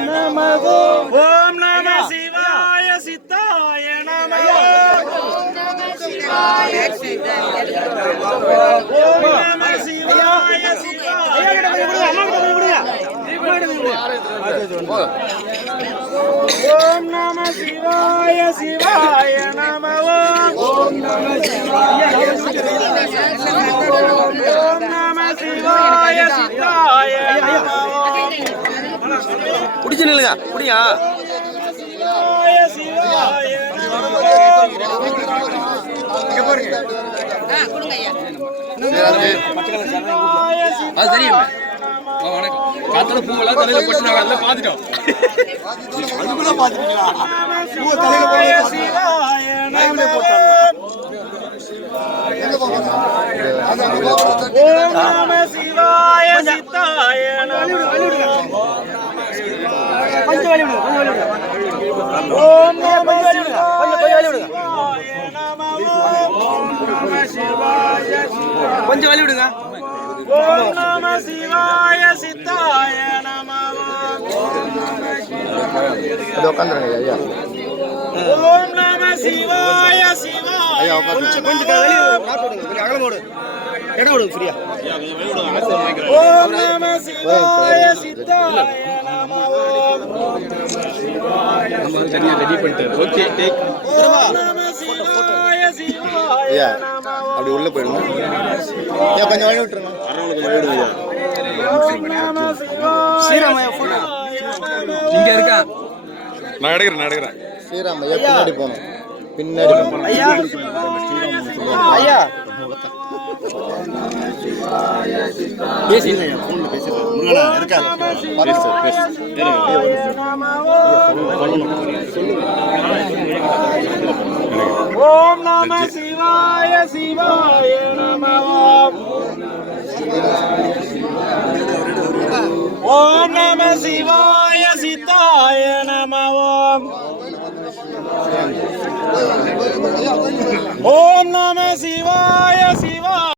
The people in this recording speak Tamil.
நமகோ. ஓம் நம சிவாய சித்தாய நம ஓம் நம சிவாய சித்தாய ஓம் நம சிவாய சிவாய நம ஓம் நம சிவாய ஓம் நம சிவாய சித்தாய நம நம சிவாய அது தெரியுமே? வணக்கம். காத்தல பூவெல்லாம் தலையில போட்டு நாங்க அதெல்லாம் பார்த்துட்டோம் சிவாய சிவாய நம ஓம் நம சிவாய சித்தாய ஓம் நம சிவாய கொஞ்சம் வழி விடுங்க. ஓம் நம சிவாய சித்தாய நம. அது உட்காந்துருங்க ஐயா ஓம் நம சிவாய சிவாய கொஞ்சம் கொஞ்சம் வெளியே நாட்டு விடுங்க கொஞ்சம் அகலம் ஓடு. இடம் விடுங்க ஃப்ரீயா. ஓம் நம சிவாய சித்தாய நம. நம்ம தனியா ரெடி பண்ணிட்டு ஓகே டேக் ஐயா அப்படி உள்ள போயிடுங்க ஐயா கொஞ்சம் வழி விட்டுருங்க இங்க இருக்கா நான் எடுக்கிறேன் நான் எடுக்கிறேன் பின்னாடி போகணும் பின்னாடி ஐயா ஐயா ஐயா பேசுங்க ஐயா ஃபோன்ல பேசுறேன் இருக்காது ஓம் நம சிவாய சிவாய நமவாம் ஓம். நம சிவாய சித்தாய நமவாம் Mándame si vaya, si va.